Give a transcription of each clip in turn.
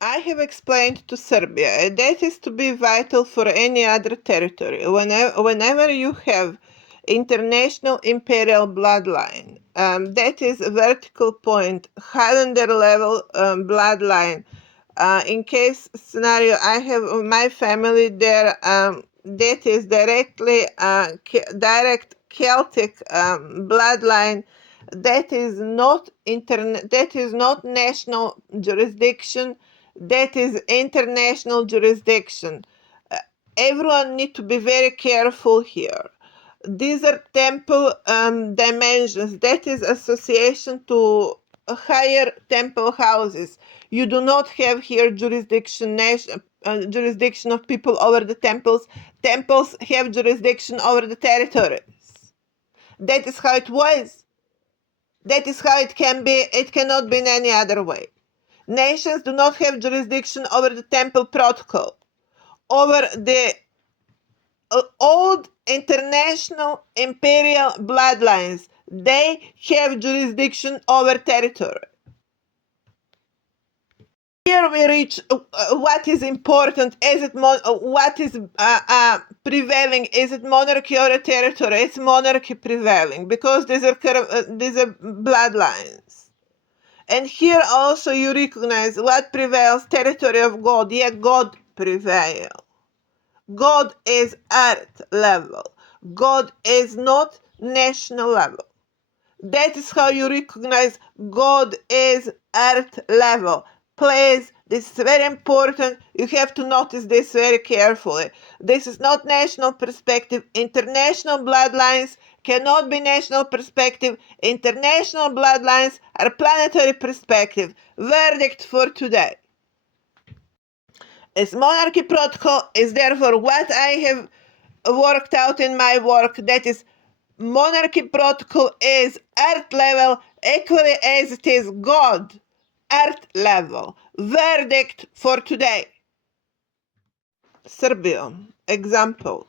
I have explained to Serbia that is to be vital for any other territory. Whenever you have international imperial bloodline, that is a vertical point, Highlander level bloodline. In case scenario, I have my family there. That is directly direct Celtic bloodline. That is not That is not national jurisdiction. That is international jurisdiction. Everyone need to be very careful here. These are temple dimensions. That is association to higher temple houses. You do not have here jurisdiction of people over the temples. Temples have jurisdiction over the territories. That is how it was. That is how it can be. It cannot be in any other way. Nations do not have jurisdiction over the temple protocol, over the old international imperial bloodlines. They have jurisdiction over territory. Here we reach what is important. What is prevailing? Is it monarchy or a territory? It's monarchy prevailing because these are bloodlines. And here also you recognize what prevails: territory of God. Yeah, God prevails. God is earth level. God is not national level. That is how you recognize God is earth level. Please, this is very important. You have to notice this very carefully. This is not national perspective. International bloodlines cannot be national perspective. International bloodlines are planetary perspective. Verdict for today. As monarchy protocol is therefore what I have worked out in my work. That is, monarchy protocol is earth level equally as it is God earth level. Verdict for today. Srbija. Example.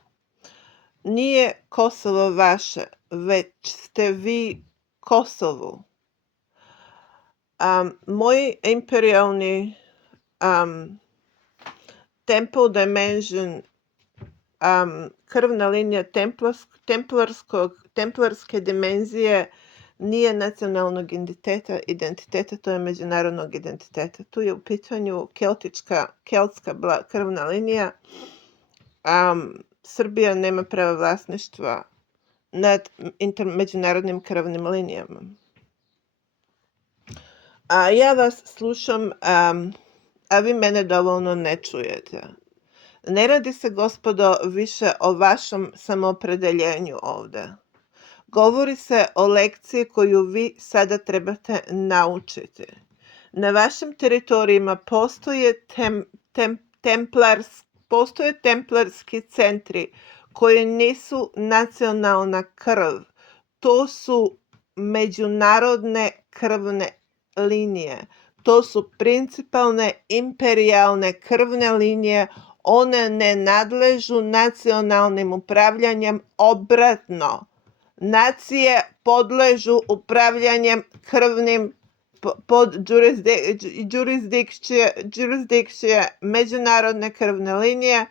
Nije Kosovo vaše, već ste vi Kosovo. Moj imperialni temple dimension, krvna linija templarske dimenzije nije nacionalnog identiteta, to je međunarodnog identiteta. Tu je u pitanju keltska krvna linija. Srbija nema prava vlasništva nad međunarodnim krvnim linijama. Ja vas slušam, a vi mene dovoljno ne čujete. Ne radi se, gospodo, više o vašem samoopredeljenju ovde. Govori se o lekciji koju vi sada trebate naučiti. Na vašim teritorijima postoje templarski centri koji nisu nacionalna krv. To su međunarodne krvne linije. To su principalne imperijalne krvne linije. One ne nadležu nacionalnim upravljanjem, obratno. Nacije podležu upravljanjem krvnim pod jurisdikcije međunarodne krvne linije.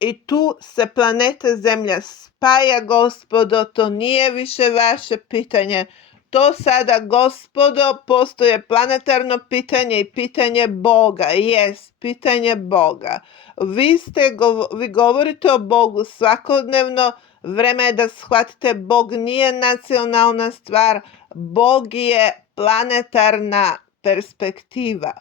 I tu se planeta Zemlja spaja, gospodo, to nije više vaše pitanje. To sada, gospodo, postoje planetarno pitanje i pitanje Boga. Pitanje Boga. Vi govorite o Bogu svakodnevno. Vreme je da shvatite, Bog nije nacionalna stvar. Bog je planetarna perspektiva.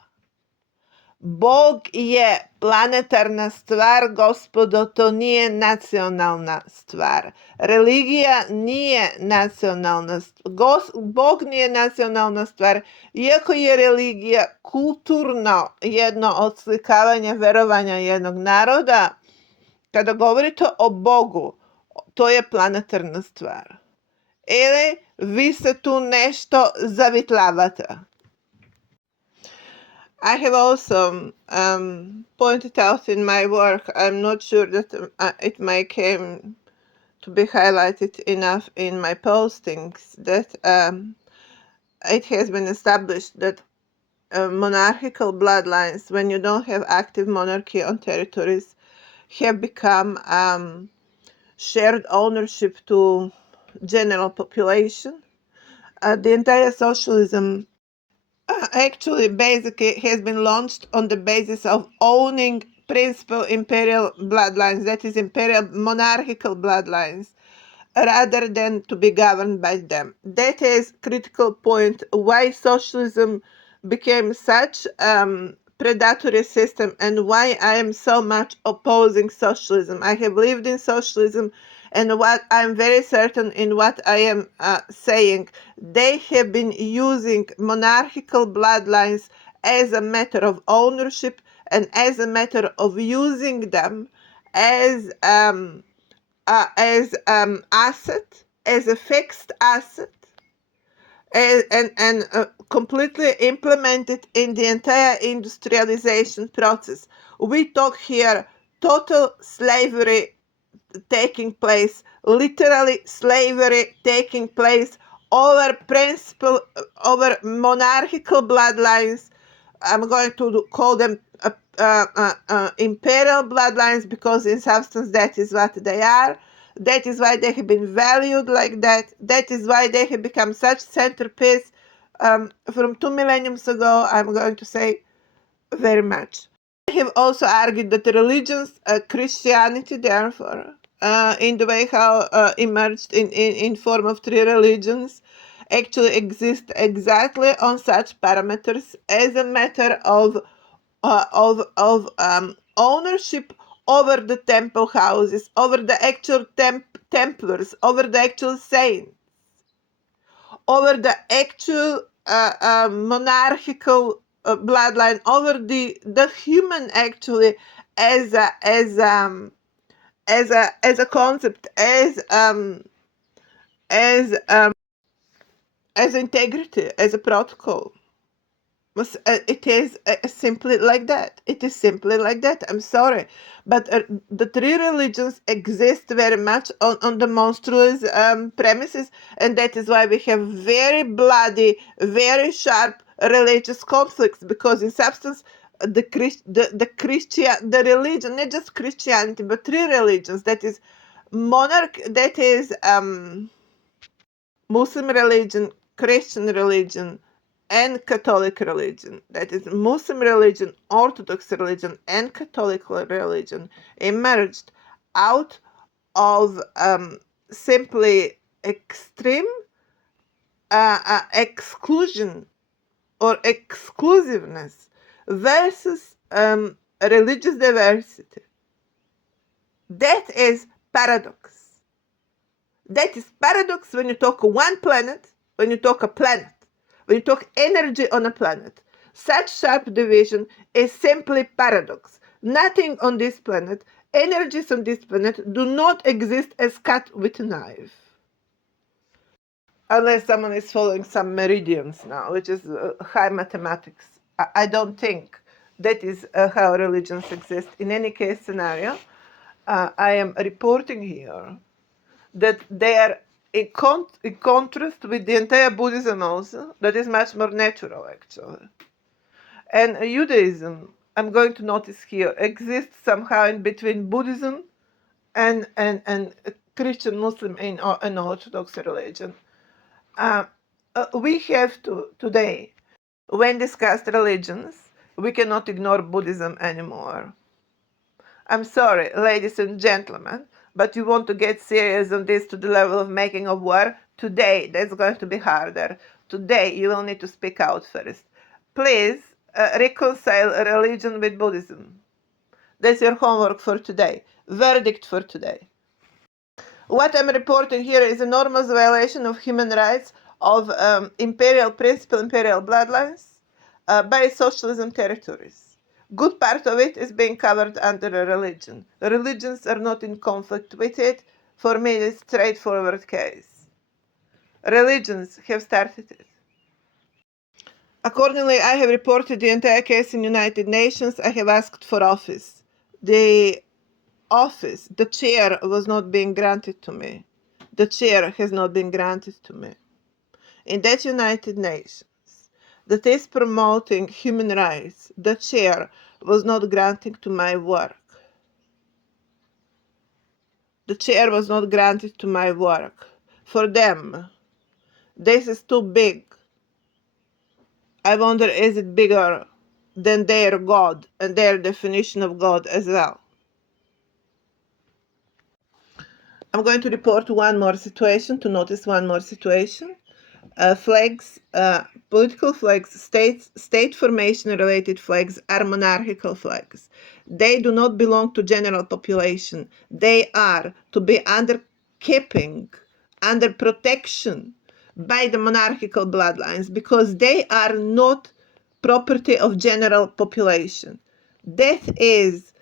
Bog je planetarna stvar, gospodo, to nije nacionalna stvar. Religija nije nacionalna stvar. Bog nije nacionalna stvar, iako je religija kulturno jedno odslikavanje verovanja jednog naroda. Kada govorite o Bogu, to je planetarna stvar. Ili vi se tu nešto zavitlavate. I have also pointed out in my work, I'm not sure that it may came to be highlighted enough in my postings, that it has been established that monarchical bloodlines, when you don't have active monarchy on territories, have become shared ownership to general population. The entire socialism actually basically has been launched on the basis of owning principal imperial bloodlines, that is imperial monarchical bloodlines, rather than to be governed by them. That is critical point why socialism became such predatory system and why I am so much opposing socialism. I have lived in socialism, and what I'm very certain in what I am saying, they have been using monarchical bloodlines as a matter of ownership and as a matter of using them as asset, as a fixed asset, and completely implemented in the entire industrialization process. We talk here total slavery taking place, literally slavery taking place over principal, over monarchical bloodlines. I'm going to call them imperial bloodlines because, in substance, that is what they are. That is why they have been valued like that. That is why they have become such centerpiece from 2 millenniums ago. I'm going to say very much. I have also argued that the religions, Christianity, therefore, in the way how emerged in form of three religions, actually exist exactly on such parameters as a matter of ownership over the temple houses, over the actual templars, over the actual saints, over the actual monarchical bloodline, over the human actually as a concept, as as integrity, as a protocol. It is simply like that. It is simply like that. I'm sorry. But the three religions exist very much on the monstrous premises, and that is why we have very bloody, very sharp religious conflicts, because in substance, the religion, not just Christianity, but three religions, that is that is Muslim religion, Christian religion, and Catholic religion. That is Muslim religion, Orthodox religion, and Catholic religion emerged out of simply extreme exclusion or exclusiveness versus religious diversity. That is paradox. That is paradox when you talk one planet, when you talk a planet, when you talk energy on a planet. Such sharp division is simply paradox. Nothing on this planet, energies on this planet do not exist as cut with a knife. Unless someone is following some meridians now, which is high mathematics. I don't think that is how religions exist. In any case scenario, I am reporting here that they are in contrast with the entire Buddhism also, that is much more natural actually. And Judaism, I'm going to notice here, exists somehow in between Buddhism and Christian, Muslim, and Orthodox religion. We have to, today, when discussed religions, we cannot ignore Buddhism anymore. I'm sorry, ladies and gentlemen, but you want to get serious on this to the level of making of war? Today, that's going to be harder. Today, you will need to speak out first. Please reconcile religion with Buddhism. That's your homework for today. Verdict for today. What I'm reporting here is enormous violation of human rights of principal imperial bloodlines by socialism territories. Good part of it is being covered under a religion. Religions are not in conflict with it. For me, it's a straightforward case. Religions have started it. Accordingly, I have reported the entire case in United Nations. I have asked for office. The office, the chair, was not being granted to me. The chair has not been granted to me. In that United Nations, that is promoting human rights, the chair was not granting to my work. The chair was not granted to my work. For them, this is too big. I wonder, is it bigger than their God and their definition of God as well? I'm going to report one more situation, to notice one more situation. Flags, political flags, state formation related flags are monarchical flags. They do not belong to general population. They are to be under keeping, under protection by the monarchical bloodlines, because they are not property of general population. That is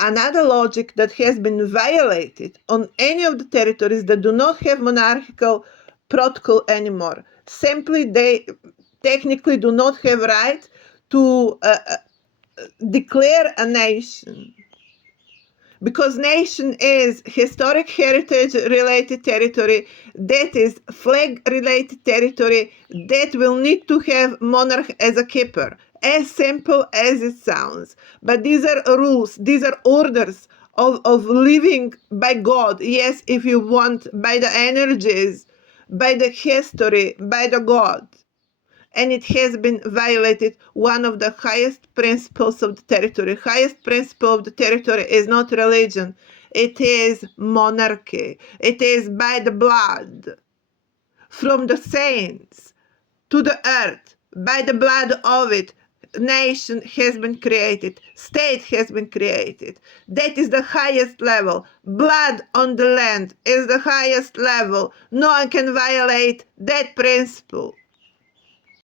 another logic that has been violated on any of the territories that do not have monarchical protocol anymore. Simply, they technically do not have right to declare a nation, because nation is historic heritage related territory, that is flag related territory, that will need to have monarch as a keeper, as simple as it sounds. But these are rules, these are orders of living by God. Yes, if you want, by the energies, by the history, by the God. And it has been violated one of the highest principles of the territory. Highest principle of the territory is not religion, it is monarchy. It is by the blood, from the saints to the earth, by the blood of it, nation has been created, state has been created. That is the highest level. Blood on the land is the highest level. No one can violate that principle.